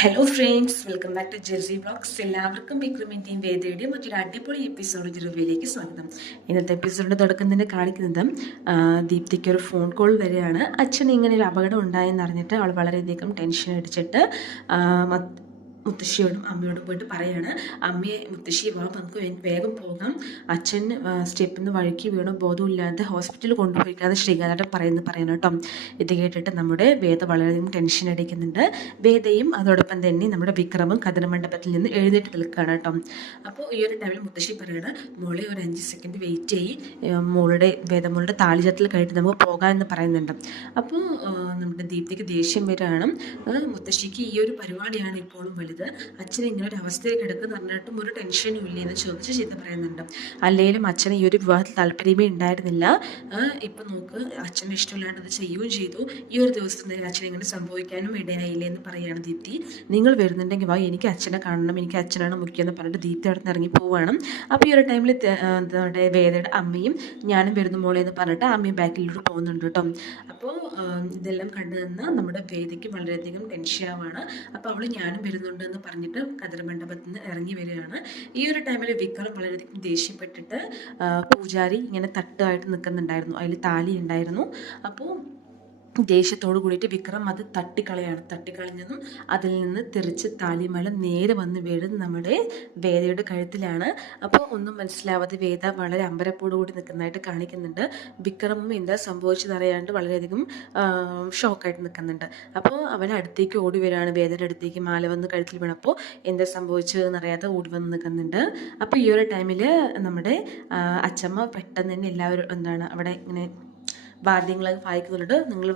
Hello friends welcome back to Jersey blogs എല്ലാവർക്കും വിക്രമിന്റെയും വേദയുടെയും മറ്റൊരു അടിപൊളി എപ്പിസോഡ് റിവ്യൂയിലേക്ക് സ്വാഗതം. ഇന്നത്തെ എപ്പിസോഡിന്റെ തുടക്കം തന്നെ കാണിക്കുന്നത് ദീപ്തിക്ക് ഒരു ഫോൺ കോൾ വരെയാണ്. അച്ഛൻ ഇങ്ങനെ ഒരു അപകടം ഉണ്ടായെന്ന് അറിഞ്ഞിട്ട് അവൾ വളരെയധികം ടെൻഷൻ അടിച്ചിട്ട് മുത്തശ്ശിയോടും അമ്മയോടും പോയിട്ട് പറയാണ് അമ്മയെ മുത്തശ്ശി വാ നമുക്ക് വേഗം പോകാം. അച്ഛൻ സ്റ്റെപ്പിൽ നിന്ന് വഴുക്കി വീണു. ബോധമില്ലാതെ ഹോസ്പിറ്റലിൽ കൊണ്ടുപോയിക്കാതെ ശ്രീകാന്തൻ പറയുന്നു പറയണം കേട്ടോ. ഇത് കേട്ടിട്ട് നമ്മുടെ വേദ വളരെയധികം ടെൻഷൻ അടിക്കുന്നുണ്ട്. വേദയും അതോടൊപ്പം തന്നെ നമ്മുടെ വിക്രമും കഥന മണ്ഡപത്തിൽ നിന്ന് എഴുന്നേറ്റ് നിൽക്കുകയാണ് കേട്ടോ. അപ്പോൾ ഈ ഒരു ടൈമിൽ മുത്തശ്ശി പറയണ മോളെ ഒരു അഞ്ച് സെക്കൻഡ് വെയിറ്റ് ചെയ്യും. മോളുടെ വേദമോളുടെ താളിചത്തിൽ കഴിഞ്ഞിട്ട് നമുക്ക് പോകാം എന്ന് പറയുന്നുണ്ട്. അപ്പോൾ നമ്മുടെ ദീപ്തിക്ക് ദേഷ്യം വരികയാണ് മുത്തശ്ശിക്ക് ഈ ഒരു പരിപാടിയാണ് ഇപ്പോഴും വലുത്. അച്ഛൻ ഇങ്ങനെ ഒരു അവസ്ഥയിൽ കിടക്കുന്ന പറഞ്ഞിട്ടും ഒരു ടെൻഷനും ഇല്ല എന്ന് ചോദിച്ച് ചീത്ത പറയുന്നുണ്ട്. അല്ലെങ്കിലും അച്ഛന് ഈ ഒരു വിവാഹത്തിൽ താല്പര്യമേ ഉണ്ടായിരുന്നില്ല. ഇപ്പം നോക്ക് അച്ഛന് ഇഷ്ടമില്ലാണ്ട് അത് ചെയ്യുകയും ചെയ്തു. ഈ ഒരു ദിവസത്തിൽ അച്ഛൻ ഇങ്ങനെ സംഭവിക്കാനും ഇടയായില്ല എന്ന് പറയുകയാണ് ദീപ്തി. നിങ്ങൾ വരുന്നുണ്ടെങ്കിൽ വാ എനിക്ക് അച്ഛനെ കാണണം എനിക്ക് അച്ഛനാണ് മുഖ്യം എന്ന് പറഞ്ഞിട്ട് ദീപ്തി അവിടെ നിന്ന് ഇറങ്ങി പോവുകയാണ് അപ്പോൾ ഈ ഒരു ടൈമിൽ നമ്മുടെ വേദയുടെ അമ്മയും ഞാനും വരുന്നു മോളെ എന്ന് പറഞ്ഞിട്ട് അമ്മയും ബാക്കിലൂടെ പോകുന്നുണ്ട് കേട്ടോ. അപ്പോൾ ഇതെല്ലാം കണ്ടു നിന്ന് നമ്മുടെ വേദിക്ക് വളരെയധികം ടെൻഷൻ ആവാണ്. അപ്പോൾ അവൾ ഞാനും വരുന്നുണ്ട് എന്ന് പറഞ്ഞിട്ട് കതിര മണ്ഡപത്തിൽ നിന്ന് ഇറങ്ങി വരികയാണ്. ഈ ഒരു ടൈമിൽ വിക്രം വളരെയധികം ദേഷ്യപ്പെട്ടിട്ട് പൂജാരി ഇങ്ങനെ തട്ടായിട്ട് നിൽക്കുന്നുണ്ടായിരുന്നു അതിൽ താലി ഉണ്ടായിരുന്നു. അപ്പോൾ ദേഷ്യത്തോട് കൂടിയിട്ട് വിക്രം അത് തട്ടിക്കളയാണ്. തട്ടിക്കളഞ്ഞതും അതിൽ നിന്ന് തെറിച്ച് താലിമല നേരെ വന്ന് വീഴുന്നത് നമ്മുടെ വേദയുടെ കഴുത്തിലാണ്. അപ്പോൾ ഒന്നും മനസ്സിലാവാതെ വേദ വളരെ അമ്പരപ്പോട് കൂടി നിൽക്കുന്നതായിട്ട് കാണിക്കുന്നുണ്ട്. വിക്രമും എന്താ സംഭവിച്ചതറിയാണ്ട് വളരെയധികം ഷോക്കായിട്ട് നിൽക്കുന്നുണ്ട്. അപ്പോൾ അവൻ അടുത്തേക്ക് ഓടി വരികയാണ്. വേദയുടെ അടുത്തേക്ക് മാല വന്ന് കഴുത്തിൽ വീണപ്പോൾ എന്താ സംഭവിച്ചതെന്ന് എന്നറിയാതെ ഓടി വന്ന് നിൽക്കുന്നുണ്ട്. അപ്പോൾ ഈ ഒരു ടൈമിൽ നമ്മുടെ അച്ഛമ്മ പെട്ടെന്ന് തന്നെ എല്ലാവരും എന്താണ് അവിടെ ഇങ്ങനെ വാദ്യങ്ങൾ വായിക്കുന്നുണ്ട്. നിങ്ങൾ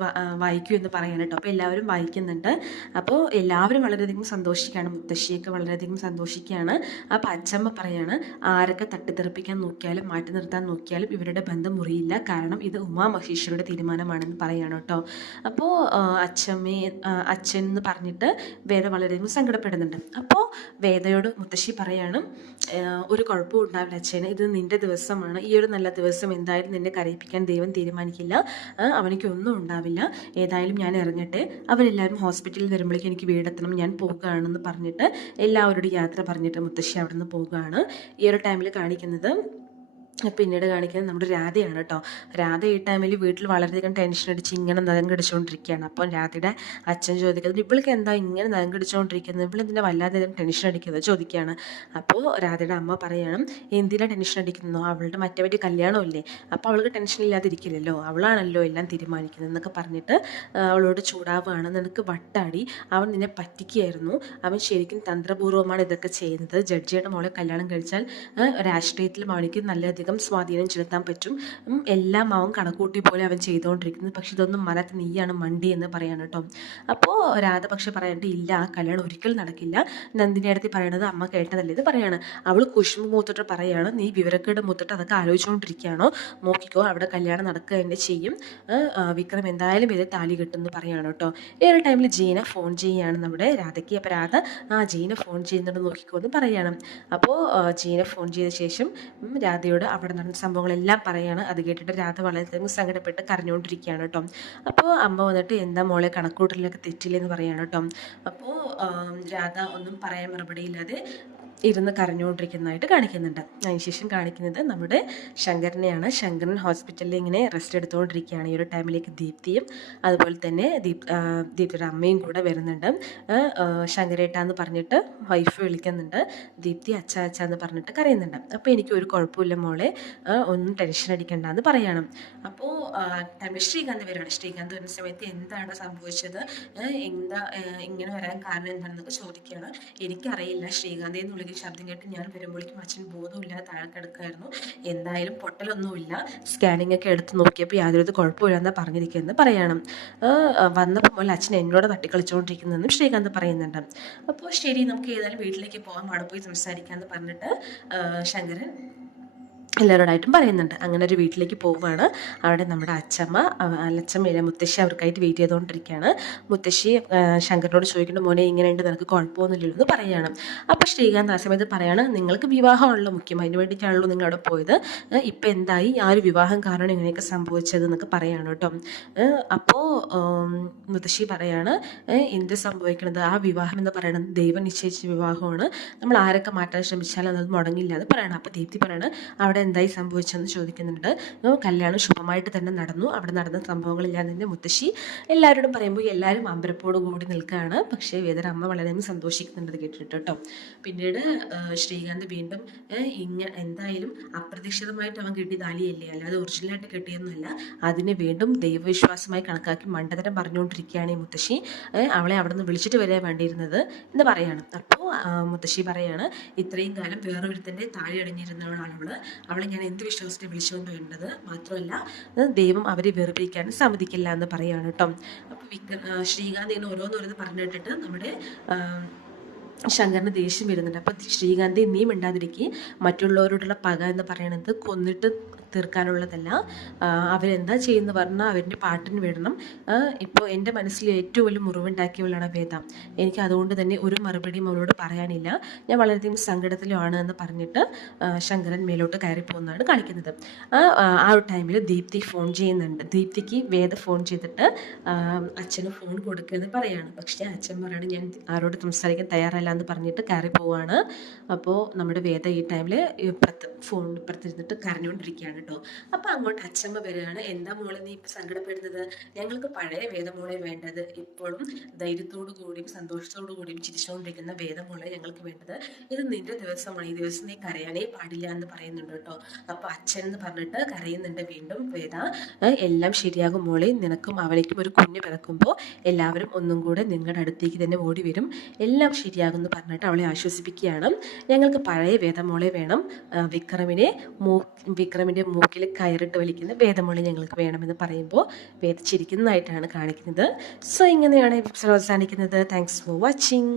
വായിക്കൂ എന്ന് പറയാൻ കേട്ടോ. അപ്പോൾ എല്ലാവരും വായിക്കുന്നുണ്ട്. അപ്പോൾ എല്ലാവരും വളരെയധികം സന്തോഷിക്കുകയാണ്. മുത്തശ്ശിയൊക്കെ വളരെയധികം സന്തോഷിക്കുകയാണ്. അപ്പോൾ അച്ചമ്മ പറയാണ് ആരൊക്കെ തട്ടിത്തെറിപ്പിക്കാൻ നോക്കിയാലും മാറ്റി നിർത്താൻ നോക്കിയാലും ഇവരുടെ ബന്ധം മുറിയില്ല. കാരണം ഇത് ഉമാ മഹേഷ്വരുടെ തീരുമാനമാണെന്ന് പറയാണ് കേട്ടോ. അപ്പോൾ അച്ഛമ്മയെ ആ, അച്ഛൻ എന്ന് പറഞ്ഞിട്ട് വേദ വളരെയധികം സങ്കടപ്പെടുന്നുണ്ട്. അപ്പോൾ വേദയോട് മുത്തശ്ശി പറയാണ് ഒരു കുഴപ്പവും ഉണ്ടാവില്ല അച്ഛന്. ഇത് നിന്റെ ദിവസമാണ്. ഈ ഒരു നല്ല ദിവസം എന്തായാലും നിന്നെ കരയിപ്പിക്കാൻ ദൈവം തീരുമാനിക്കില്ല. ആ, അവനിക്ക് ഒന്നും ഉണ്ടാവില്ല. ഏതായാലും ഞാൻ ഇറങ്ങട്ടെ. അവരെല്ലാവരും ഹോസ്പിറ്റലിൽ വരുമ്പോഴേക്കും എനിക്ക് വീടെത്തണം ഞാൻ പോകുകയാണെന്ന് പറഞ്ഞിട്ട് എല്ലാവരോടും യാത്ര പറഞ്ഞിട്ട് മുത്തശ്ശി അവിടെ നിന്ന് പോകുകയാണ് ഈ ഒരു ടൈമിൽ കാണിക്കുന്നത് പിന്നീട് കാണിക്കുന്നത് നമ്മുടെ രാധയാണ് കേട്ടോ. രാധ ഈ ടൈമിൽ വീട്ടിൽ വളരെയധികം ടെൻഷൻ അടിച്ച് ഇങ്ങനെ നഖം കടിച്ചുകൊണ്ടിരിക്കുകയാണ് അപ്പം രാധയുടെ അച്ഛൻ ചോദിക്കുന്നത് ഇവൾക്ക് എന്താ ഇങ്ങനെ നഖം കടിച്ചുകൊണ്ടിരിക്കുന്നത് ഇവളെന്തിനാ വല്ലാതെ ടെൻഷൻ അടിക്കുന്നത്? ചോദിക്കുകയാണ്. അപ്പോൾ രാധയുടെ അമ്മ പറയണം എന്തിനാ ടെൻഷൻ അടിക്കുന്നോ അവളുടെ മറ്റേ പറ്റി കല്യാണമല്ലേ അപ്പോൾ അവൾക്ക് ടെൻഷൻ ഇല്ലാതിരിക്കില്ലല്ലോ? അവളാണല്ലോ എല്ലാം തീരുമാനിക്കുന്നത്? എന്നൊക്കെ പറഞ്ഞിട്ട് അവളോട് ചൂടാവുകയാണ് നിനക്ക് വട്ടാടി. അവൻ നിന്നെ പറ്റിക്കുകയായിരുന്നു. അവൻ ശരിക്കും തന്ത്രപൂർവമാണ് ഇതൊക്കെ ചെയ്യുന്നത്. ജഡ്ജിയുടെ മോളെ കല്യാണം കഴിച്ചാൽ രാഷ്ട്രീയത്തിലും അവനിക്ക് നല്ലധികം സ്വാധീനം ചെലുത്താൻ പറ്റും. എല്ലാം അവൻ കണക്കൂട്ടി പോലെ അവൻ ചെയ്തുകൊണ്ടിരിക്കുന്നത് പക്ഷെ ഇതൊന്നും മനത്ത് നീയാണ് മണ്ടി എന്ന് പറയാണ് കേട്ടോ അപ്പോൾ രാധ പക്ഷെ ഇല്ല ആ കല്യാണം ഒരിക്കലും നടക്കില്ല. നന്ദിനി അടുത്ത് പറയണത് അമ്മ കേട്ടതല്ലേ? ഇത് പറയാണ്. അവൾ കുശുമ്പ് മൂത്തിട്ട് പറയാണ് നീ വിവരക്കേട് മൂത്തിട്ട് അതൊക്കെ ആലോചിച്ചുകൊണ്ടിരിക്കുകയാണോ നോക്കിക്കോ അവിടെ കല്യാണം നടക്കുക തന്നെ ചെയ്യും. വിക്രം എന്തായാലും ഇത് താലി കെട്ടുമെന്ന് പറയാണ് കേട്ടോ ഈ ടൈമിൽ ജീന ഫോൺ ചെയ്യുകയാണ് നമ്മുടെ രാധയ്ക്ക്. അപ്പോൾ രാധ ആ ജീന ഫോൺ ചെയ്യുന്നുണ്ട് നോക്കിക്കോ എന്ന് പറയണം. അപ്പോൾ ജീന ഫോൺ ചെയ്ത ശേഷം രാധയോട് അവിടെ നടന്ന സംഭവങ്ങളെല്ലാം പറയുകയാണ് അത് കേട്ടിട്ട് രാധ വളരെയധികം സങ്കടപ്പെട്ട് കരഞ്ഞുകൊണ്ടിരിക്കുകയാണ് കേട്ടോ. അപ്പോൾ അമ്മ വന്നിട്ട് എന്താ മോളെ കണക്കൂട്ടലിലൊക്കെ തെറ്റില്ലെന്ന് പറയുകയാണ് കേട്ടോ. അപ്പോൾ രാധ ഒന്നും പറയാൻ മറുപടിയില്ലാതെ ഇരുന്ന് കരഞ്ഞുകൊണ്ടിരിക്കുന്നതായിട്ട് കാണിക്കുന്നുണ്ട്. അതിനുശേഷം കാണിക്കുന്നത് നമ്മുടെ ശങ്കരനെയാണ്. ശങ്കരൻ ഹോസ്പിറ്റലിൽ ഇങ്ങനെ റെസ്റ്റ് എടുത്തുകൊണ്ടിരിക്കുകയാണ്. ഈ ഒരു ടൈമിലേക്ക് ദീപ്തിയും അതുപോലെ തന്നെ ദീപ് ദീപ്തിയുടെ അമ്മയും കൂടെ വരുന്നുണ്ട്. ആ, ആ, ശങ്കരേട്ട എന്ന് പറഞ്ഞിട്ട് വൈഫ് വിളിക്കുന്നുണ്ട്. ദീപ്തി അച്ഛ അച്ഛ എന്ന് പറഞ്ഞിട്ട് കരയുന്നുണ്ട്. അപ്പോൾ എനിക്ക് ഒരു കുഴപ്പമില്ല മോളെ. ഒന്നും ടെൻഷൻ അടിക്കണ്ട എന്ന് പറയണം അപ്പോൾ ശ്രീകാന്ത് വരുവാണ്. ശ്രീകാന്ത് വരുന്ന സമയത്ത് എന്താണ് സംഭവിച്ചത്? എന്താ ഇങ്ങനെ വരാൻ കാരണം എന്താണെന്നൊക്കെ ചോദിക്കുകയാണ്. എനിക്കറിയില്ല ശ്രീകാന്ത് എന്ന് വിളിക്കുന്ന ശബ്ദം കേട്ട് ഞാൻ വരുമ്പോഴേക്കും അച്ഛൻ ബോധമില്ലാതെ താഴെ കിടക്കായിരുന്നു എന്തായാലും പൊട്ടലൊന്നുമില്ല. സ്കാനിങ് ഒക്കെ എടുത്ത് നോക്കിയപ്പോൾ യാതൊരു കുഴപ്പമില്ല എന്നാ പറഞ്ഞിരിക്കുന്നത് പറയണം. വന്നപ്പോൾ അച്ഛൻ എന്നോട് തട്ടിക്കളിച്ചുകൊണ്ടിരിക്കുന്നതെന്നും ശ്രീകാന്ത് പറയുന്നുണ്ട്. അപ്പോൾ ശരി നമുക്ക് ഏതായാലും വീട്ടിലേക്ക് പോകാം. അവിടെ പോയി സംസാരിക്കാമെന്ന് പറഞ്ഞിട്ട് ശങ്കരൻ എല്ലാവരോടായിട്ടും പറയുന്നുണ്ട്. അങ്ങനെ ഒരു വീട്ടിലേക്ക് പോവുകയാണ്. അവിടെ നമ്മുടെ അച്ചമ്മ അലച്ചമ്മ അല്ലച്ചമ്മയില്ല മുത്തശ്ശി അവർക്കായിട്ട് വെയിറ്റ് ചെയ്തുകൊണ്ടിരിക്കുകയാണ്. മുത്തശ്ശി ശങ്കറിനോട് ചോദിക്കേണ്ട മോനെ ഇങ്ങനെയുണ്ട് നിനക്ക് കുഴപ്പമൊന്നുമില്ലല്ലോ എന്ന് പറയുകയാണ്. അപ്പോൾ ശ്രീകാന്ത് ആ സമയത്ത് പറയാണ് നിങ്ങൾക്ക് വിവാഹമാണല്ലോ മുഖ്യം. അതിന് വേണ്ടിയിട്ടാണല്ലോ നിങ്ങൾ അവിടെ പോയത്. ഇപ്പം എന്തായി? ആ ഒരു വിവാഹം കാരണം ഇങ്ങനെയൊക്കെ സംഭവിച്ചത് എന്നൊക്കെ പറയാണ് കേട്ടോ. അപ്പോൾ മുത്തശ്ശി പറയാണ് എന്ത് സംഭവിക്കണത്? ആ വിവാഹം എന്ന് പറയുന്നത് ദൈവം നിശ്ചയിച്ച വിവാഹമാണ്. നമ്മൾ ആരൊക്കെ മാറ്റാൻ ശ്രമിച്ചാലും അത് മുടങ്ങില്ല എന്ന് പറയണം. അപ്പോൾ ദീപ്തി പറയണം അവിടെ എന്തായി സംഭവിച്ചെന്ന് ചോദിക്കുന്നുണ്ട്. കല്യാണം ശുഭമായിട്ട് തന്നെ നടന്നു. അവിടെ നടന്ന സംഭവങ്ങളെല്ലാം തന്നെ മുത്തശ്ശി. എല്ലാവരോടും പറയുമ്പോൾ എല്ലാവരും അമ്പരപ്പോട് കൂടി നിൽക്കുകയാണ്. പക്ഷേ വേദന അമ്മ വളരെ സന്തോഷിക്കുന്നുണ്ട് കേട്ടിട്ട് കേട്ടോ. പിന്നീട് ശ്രീകാന്ത് വീണ്ടും ഇങ്ങനെ എന്തായാലും അപ്രതീക്ഷിതമായിട്ട് അവൻ കിട്ടിയ താലിയല്ലേ? അല്ലാതെ ഒറിജിനലായിട്ട് കിട്ടിയൊന്നുമല്ല അതിനെ വീണ്ടും ദൈവവിശ്വാസമായി കണക്കാക്കി മണ്ടതരം പറഞ്ഞുകൊണ്ടിരിക്കുകയാണ് ഈ മുത്തശ്ശി. അവളെ അവിടെ നിന്ന് വിളിച്ചിട്ട് വരാൻ വേണ്ടിയിരുന്നത് എന്ന് പറയാണ്. അപ്പോൾ മുത്തശ്ശി പറയാണ് ഇത്രയും കാലം വേറൊരുത്തന്റെ താഴെ അടിഞ്ഞിരുന്നവളാണ് അവൾ. അവളെ ഞാൻ എന്ത് വിശ്വാസത്തെ വിളിച്ചുകൊണ്ട് വേണ്ടത് മാത്രമല്ല ദൈവം അവരെ വേർപിരിക്കാൻ സമ്മതിക്കില്ല എന്ന് പറയുകയാണ് കേട്ടോ. അപ്പോൾ വിക്ര ശ്രീകാന്ത് ഇങ്ങനെ ഓരോന്നോരോന്ന് പറഞ്ഞു കേട്ടിട്ട് നമ്മുടെ ശങ്കറിന് ദേഷ്യം വരുന്നുണ്ട്. അപ്പം ശ്രീകാന്തി നീ മിണ്ടാതിരിക്കുക മറ്റുള്ളവരോടുള്ള പക എന്ന് പറയുന്നത് കൊന്നിട്ട് തീർക്കാനുള്ളതല്ല. അവരെന്താ ചെയ്യുന്നത് പറഞ്ഞാൽ അവരുടെ പാട്ടിന് വിടണം. ഇപ്പോൾ എന്റെ മനസ്സിൽ ഏറ്റവും വലിയ മുറിവുണ്ടാക്കിയവളാണ് വേദ. എനിക്ക് അതുകൊണ്ട് തന്നെ ഒരു മറുപടിയും അവളോട് പറയാനില്ല. ഞാൻ വളരെയധികം സങ്കടത്തിലുമാണ് എന്ന് പറഞ്ഞിട്ട് ശങ്കരൻ മേലോട്ട് കയറി പോകുന്നതാണ് കാണിക്കുന്നത്. ആ ഒരു ടൈമിൽ ദീപ്തി ഫോൺ ചെയ്യുന്നുണ്ട്. ദീപ്തിക്ക് വേദ ഫോൺ ചെയ്തിട്ട് അച്ഛന് ഫോൺ കൊടുക്കുമെന്ന് പറയാണ്. പക്ഷേ അച്ഛൻ പറയാണ് ഞാൻ ആരോട് സംസാരിക്കാൻ തയ്യാറല്ല എന്ന് പറഞ്ഞിട്ട് കയറി പോവാണ്. അപ്പോൾ നമ്മുടെ വേദ ഈ ടൈമിൽ ഫോൺ ഇപ്പുറത്തിരുന്നിട്ട് കരഞ്ഞുകൊണ്ടിരിക്കുകയാണ്. കേട്ടോ. അപ്പോൾ അങ്ങോട്ട് അച്ഛമ്മ വരികയാണ്. എന്താ മോളെ നീ സങ്കടപ്പെടുന്നത്? ഞങ്ങൾക്ക് പഴയ വേദമോളെ വേണ്ടത്. ഇപ്പോഴും ധൈര്യത്തോടു കൂടിയും സന്തോഷത്തോടു കൂടിയും ചിരിച്ചുകൊണ്ടിരിക്കുന്ന വേദമോളെ ഞങ്ങൾക്ക് വേണ്ടത്. ഇത് നിന്റെ ദിവസമാണ്. ഈ ദിവസം നീ കരയാനേ പാടില്ല എന്ന് പറയുന്നുണ്ട് കേട്ടോ. അപ്പോൾ അച്ഛൻ എന്ന് പറഞ്ഞിട്ട് കരയുന്നുണ്ട് വീണ്ടും. വേദ എല്ലാം ശരിയാകും മോളെ. നിനക്കും അവളേക്കും ഒരു കുഞ്ഞ് പിറക്കുമ്പോൾ എല്ലാവരും ഒന്നും കൂടെ നിങ്ങളുടെ അടുത്തേക്ക് തന്നെ ഓടി വരും. എല്ലാം ശരിയാകും എന്ന് പറഞ്ഞിട്ട് അവളെ ആശ്വസിപ്പിക്കുകയാണ്. ഞങ്ങൾക്ക് പഴയ വേദമോളെ വേണം. വിക്രമിനെ മൂ വിക്രമിന്റെ മൂക്കിൽ കയറിട്ട് വലിക്കുന്ന വേദമൊഴി ഞങ്ങൾക്ക് വേണമെന്ന് പറയുമ്പോൾ വേദിച്ചിരിക്കുന്നതായിട്ടാണ് കാണിക്കുന്നത്. സോ ഇങ്ങനെയാണ് എപ്പിസോഡ് അവസാനിക്കുന്നത്. Thanks for watching